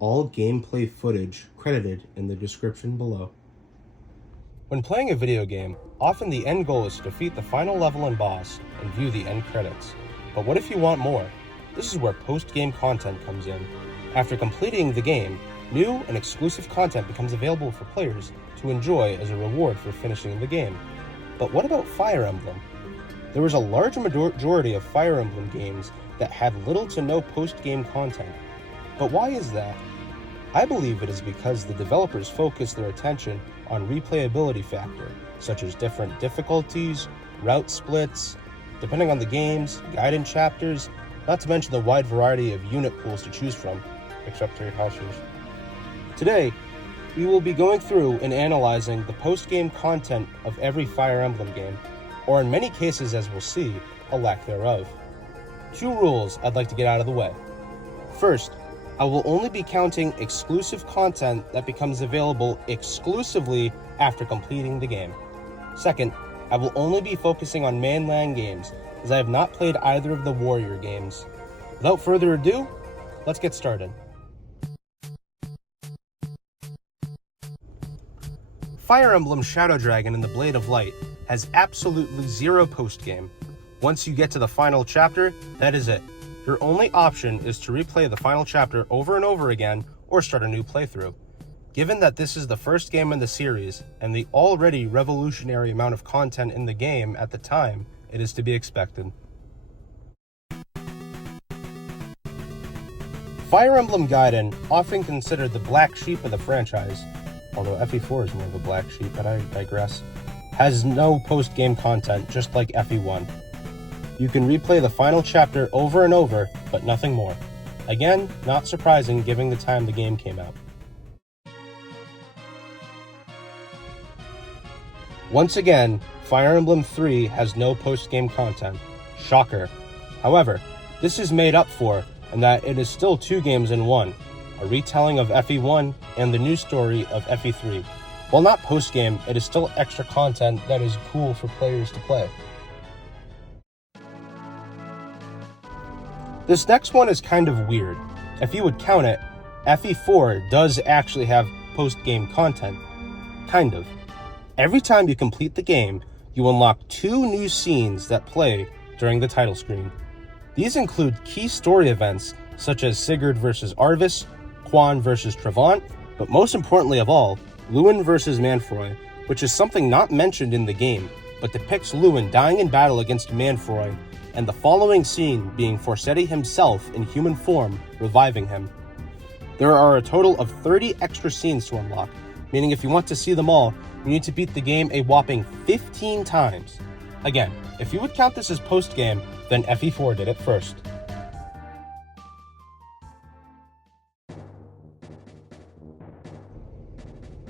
All gameplay footage credited in the description below. When playing a video game, often the end goal is to defeat the final level and boss and view the end credits. But what if you want more? This is where post-game content comes in. After completing the game, new and exclusive content becomes available for players to enjoy as a reward for finishing the game. But what about Fire Emblem? There was a large majority of Fire Emblem games that had little to no post-game content. But why is that? I believe it is because the developers focused their attention on replayability factor, such as different difficulties, route splits, depending on the games, guidance chapters, not to mention the wide variety of unit pools to choose from, except for your houses. Today, we will be going through and analyzing the post-game content of every Fire Emblem game, or in many cases, as we'll see, a lack thereof. 2 rules I'd like to get out of the way. First, I will only be counting exclusive content that becomes available exclusively after completing the game. Second, I will only be focusing on mainland games, as I have not played either of the Warrior games. Without further ado, let's get started. Fire Emblem Shadow Dragon and the Blade of Light has absolutely zero post-game. Once you get to the final chapter, that is it. Your only option is to replay the final chapter over and over again or start a new playthrough. Given that this is the first game in the series and the already revolutionary amount of content in the game at the time, it is to be expected. Fire Emblem Gaiden, often considered the black sheep of the franchise, although FE4 is more of a black sheep, but I digress, has no post-game content, just like FE1. You can replay the final chapter over and over, but nothing more. Again, not surprising given the time the game came out. Once again, Fire Emblem 3 has no post-game content. Shocker. However, this is made up for in that it is still 2 games in one, a retelling of FE1 and the new story of FE3. While not post-game, it is still extra content that is cool for players to play. This next one is kind of weird. If you would count it, FE4 does actually have post-game content. Kind of. Every time you complete the game, you unlock 2 new scenes that play during the title screen. These include key story events such as Sigurd vs. Arvis, Quan vs. Trevant, but most importantly of all, Lewin vs. Manfroy, which is something not mentioned in the game, but depicts Lewin dying in battle against Manfroy, and the following scene being Forseti himself in human form reviving him. There are a total of 30 extra scenes to unlock, meaning if you want to see them all, you need to beat the game a whopping 15 times. Again, if you would count this as post-game, then FE4 did it first.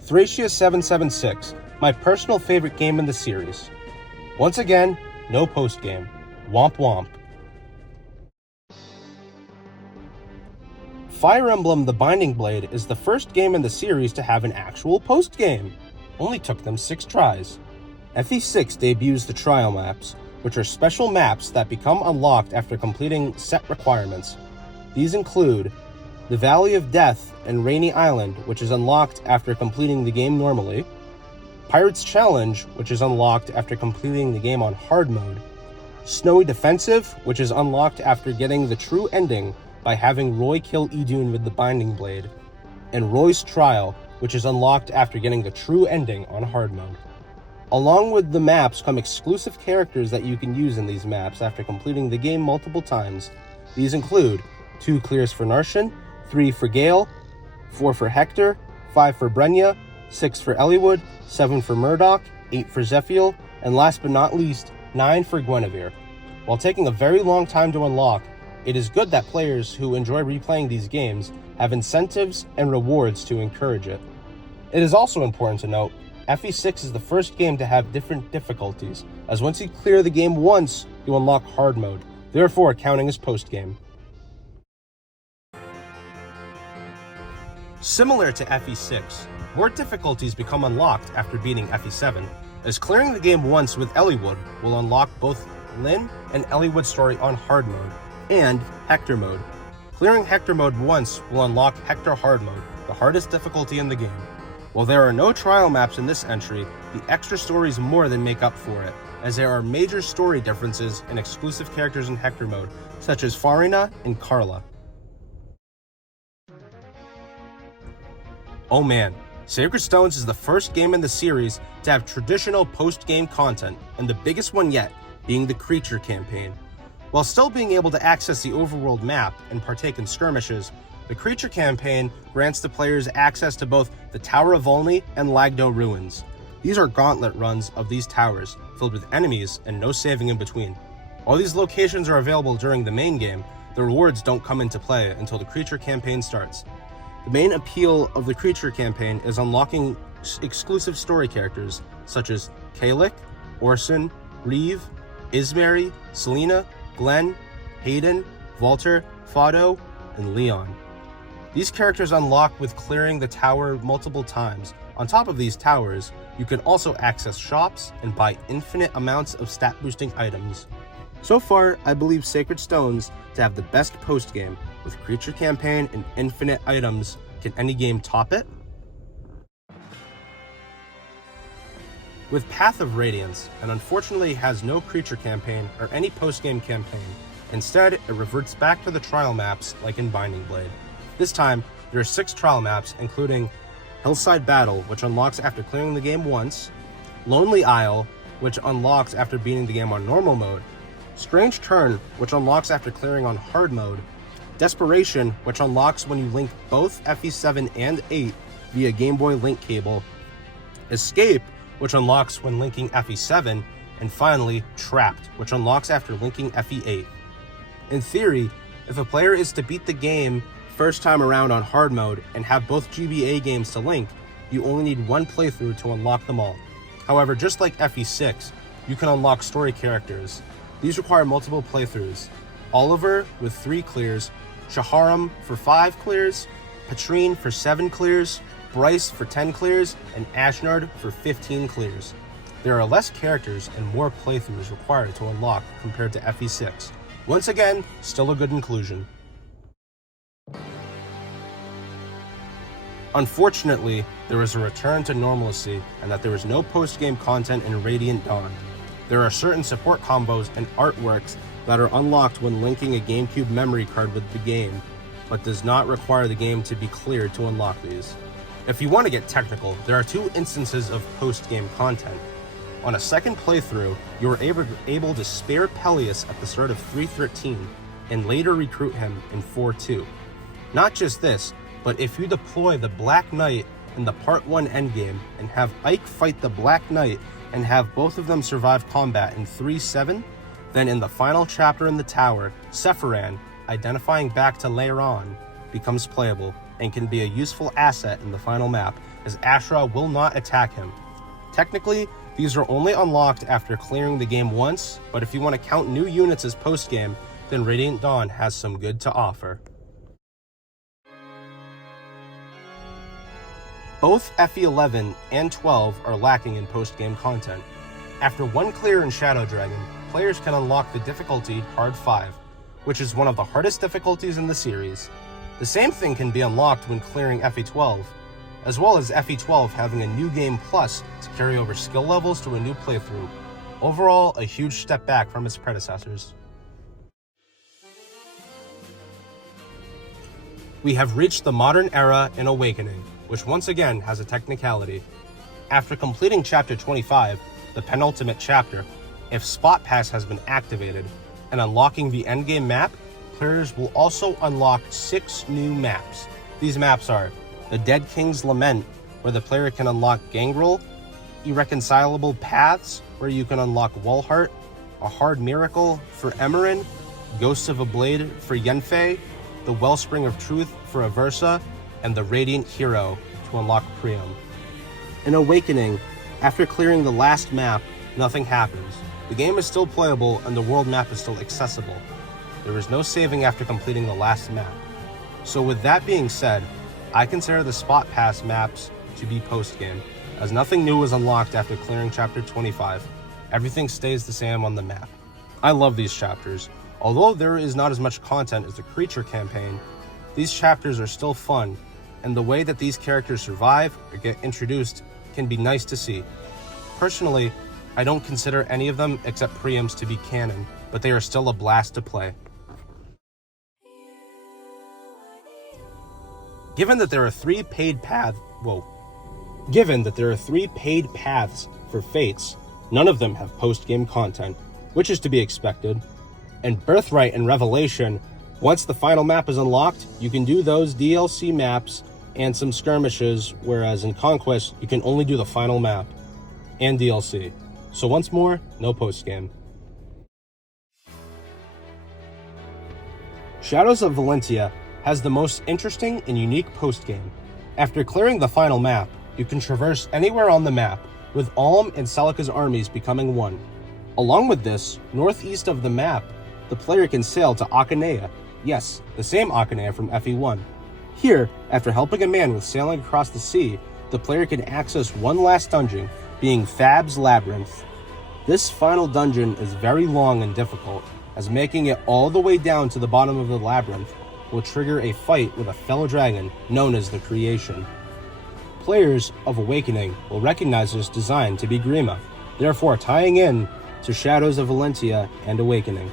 Thracia 776, my personal favorite game in the series. Once again, no post-game. Womp womp. Fire Emblem The Binding Blade is the first game in the series to have an actual post-game. Only took them 6 tries. FE6 debuts the trial maps, which are special maps that become unlocked after completing set requirements. These include the Valley of Death and Rainy Island, which is unlocked after completing the game normally, Pirate's Challenge, which is unlocked after completing the game on hard mode, Snowy Defensive, which is unlocked after getting the true ending by having Roy kill Idun with the Binding Blade, and Roy's Trial, which is unlocked after getting the true ending on hard mode. Along with the maps come exclusive characters that you can use in these maps after completing the game multiple times. These include 2 clears for Narshan, 3 for Gale, 4 for Hector, 5 for Brenya, 6 for Eliwood, 7 for Murdoch, 8 for Zephiel, and last but not least, 9 for Guinevere. While taking a very long time to unlock, it is good that players who enjoy replaying these games have incentives and rewards to encourage it. It is also important to note, FE6 is the first game to have different difficulties, as once you clear the game once, you unlock hard mode, therefore counting as post-game. Similar to FE6, more difficulties become unlocked after beating FE7, as clearing the game once with Eliwood will unlock both Lyn and Eliwood's story on hard mode, and Hector mode. Clearing Hector mode once will unlock Hector hard mode, the hardest difficulty in the game. While there are no trial maps in this entry, the extra stories more than make up for it, as there are major story differences and exclusive characters in Hector mode, such as Farina and Carla. Oh man, Sacred Stones is the first game in the series to have traditional post-game content, and the biggest one yet, being the Creature campaign. While still being able to access the overworld map and partake in skirmishes, the Creature campaign grants the players access to both the Tower of Volney and Lagdo Ruins. These are gauntlet runs of these towers, filled with enemies and no saving in between. While these locations are available during the main game, the rewards don't come into play until the Creature campaign starts. The main appeal of the Creature campaign is unlocking exclusive story characters such as Kalik, Orson, Reeve, Ismary, Selena, Glenn, Hayden, Walter, Fado, and Leon. These characters unlock with clearing the tower multiple times. On top of these towers, you can also access shops and buy infinite amounts of stat boosting items. So far, I believe Sacred Stones to have the best post-game. With Creature campaign and infinite items, can any game top it? With Path of Radiance, and unfortunately has no Creature campaign or any post-game campaign. Instead, it reverts back to the trial maps like in Binding Blade. This time, there are 6 trial maps, including Hillside Battle, which unlocks after clearing the game once, Lonely Isle, which unlocks after beating the game on normal mode, Strange Turn, which unlocks after clearing on hard mode, Desperation, which unlocks when you link both FE7 and 8 via Game Boy link cable, Escape, which unlocks when linking FE7, and finally, Trapped, which unlocks after linking FE8. In theory, if a player is to beat the game first time around on hard mode and have both GBA games to link, you only need one playthrough to unlock them all. However, just like FE6, you can unlock story characters. These require multiple playthroughs. Oliver with 3 clears, Shaharam for 5 clears, Patrine for 7 clears, Bryce for 10 clears, and Ashnard for 15 clears. There are less characters and more playthroughs required to unlock compared to FE6. Once again, still a good inclusion. Unfortunately, there is a return to normalcy and that there is no post-game content in Radiant Dawn. There are certain support combos and artworks that are unlocked when linking a GameCube memory card with the game, but does not require the game to be cleared to unlock these. If you want to get technical, there are 2 instances of post-game content. On a second playthrough, you are able to spare Peleus at the start of 3.13 and later recruit him in 4.2. Not just this, but if you deploy the Black Knight in the Part 1 endgame and have Ike fight the Black Knight and have both of them survive combat in 3.7, then in the final chapter in the tower, Sephiran, identifying back to Leiron, becomes playable and can be a useful asset in the final map, as Ashra will not attack him. Technically, these are only unlocked after clearing the game once, but if you want to count new units as post-game, then Radiant Dawn has some good to offer. Both FE11 and 12 are lacking in post-game content. After 1 clear in Shadow Dragon, players can unlock the difficulty Hard 5, which is one of the hardest difficulties in the series. The same thing can be unlocked when clearing FE12, as well as FE12 having a new game plus to carry over skill levels to a new playthrough. Overall, a huge step back from its predecessors. We have reached the modern era in Awakening, which once again has a technicality. After completing Chapter 25, the penultimate chapter, if Spot Pass has been activated, and unlocking the endgame map, players will also unlock 6 new maps. These maps are the Dead King's Lament, where the player can unlock Gangrel, Irreconcilable Paths, where you can unlock Walhart, A Hard Miracle for Emerin, Ghosts of a Blade for Yenfei, the Wellspring of Truth for Aversa, and the Radiant Hero to unlock Priam. In Awakening, after clearing the last map, nothing happens. The game is still playable and the world map is still accessible. There is no saving after completing the last map. So with that being said, I consider the Spot Pass maps to be post-game, as nothing new was unlocked after clearing Chapter 25. Everything stays the same on the map. I love these chapters. Although there is not as much content as the Creature campaign, these chapters are still fun, and the way that these characters survive or get introduced can be nice to see. Personally, I don't consider any of them except preamps to be canon, but they are still a blast to play. Given that there are three paid paths for Fates, none of them have post-game content, which is to be expected. And Birthright and Revelation, once the final map is unlocked, you can do those DLC maps and some skirmishes, whereas in Conquest, you can only do the final map and DLC. So once more, no post-game. Shadows of Valentia has the most interesting and unique post-game. After clearing the final map, you can traverse anywhere on the map, with Alm and Celica's armies becoming one. Along with this, northeast of the map, the player can sail to Akanea. Yes, the same Akanea from FE1. Here, after helping a man with sailing across the sea, the player can access one last dungeon, being Thab's Labyrinth. This final dungeon is very long and difficult, as making it all the way down to the bottom of the labyrinth will trigger a fight with a fellow dragon known as the Creation. Players of Awakening will recognize this design to be Grima, therefore tying in to Shadows of Valentia and Awakening.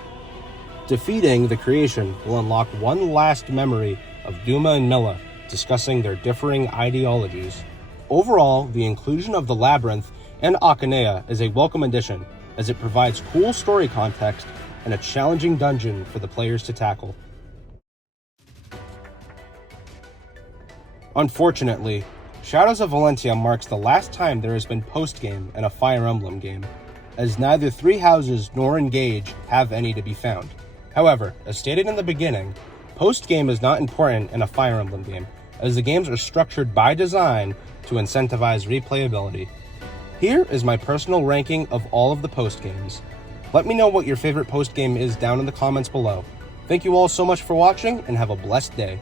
Defeating the Creation will unlock one last memory of Duma and Milla, discussing their differing ideologies. Overall, the inclusion of the Labyrinth and Akanea is a welcome addition, as it provides cool story context and a challenging dungeon for the players to tackle. Unfortunately, Shadows of Valentia marks the last time there has been post-game in a Fire Emblem game, as neither Three Houses nor Engage have any to be found. However, as stated in the beginning, post-game is not important in a Fire Emblem game, as the games are structured by design to incentivize replayability. Here is my personal ranking of all of the post-games. Let me know what your favorite post-game is down in the comments below. Thank you all so much for watching, and have a blessed day.